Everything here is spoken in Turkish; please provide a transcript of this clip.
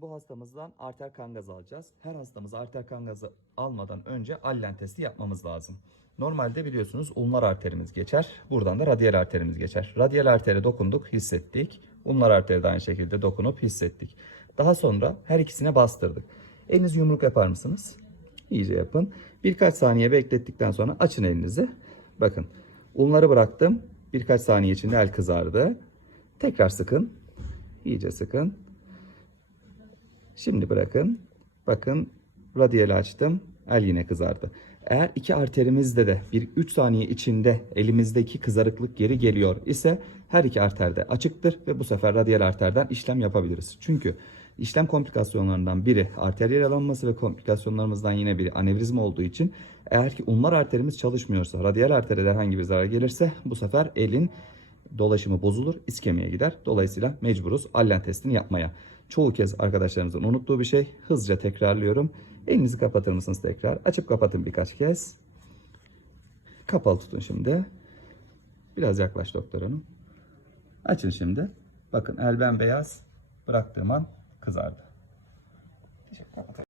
Bu hastamızdan arter kan gazı alacağız. Her hastamız arter kan gazı almadan önce allen testi yapmamız lazım. Normalde biliyorsunuz ulnar arterimiz geçer. Buradan da radyal arterimiz geçer. Radyal artere dokunduk, hissettik. Ulnar artere de aynı şekilde dokunup hissettik. Daha sonra her ikisine bastırdık. Eliniz yumruk yapar mısınız? İyice yapın. Birkaç saniye beklettikten sonra açın elinizi. Bakın. Ulnarı bıraktım. Birkaç saniye içinde el kızardı. Tekrar sıkın. İyice sıkın. Şimdi bırakın. Bakın radyali açtım. El yine kızardı. Eğer iki arterimizde de bir 3 saniye içinde elimizdeki kızarıklık geri geliyor ise her iki arterde açıktır ve bu sefer radyal arterden işlem yapabiliriz. Çünkü işlem komplikasyonlarından biri arter yaralanması ve komplikasyonlarımızdan yine biri anevrizma olduğu için eğer ki ulnar arterimiz çalışmıyorsa, radyal artere de herhangi bir zarar gelirse bu sefer elin dolaşımı bozulur, iskemiye gider. Dolayısıyla mecburuz allen testini yapmaya. Çoğu kez arkadaşlarımızın unuttuğu bir şey. Hızlıca tekrarlıyorum. Elinizi kapatır mısınız tekrar? Açıp kapatın birkaç kez. Kapalı tutun şimdi. Biraz yaklaş doktor hanım. Açın şimdi. Bakın el bembeyaz. Bıraktığım an kızardı. Teşekkür ederim.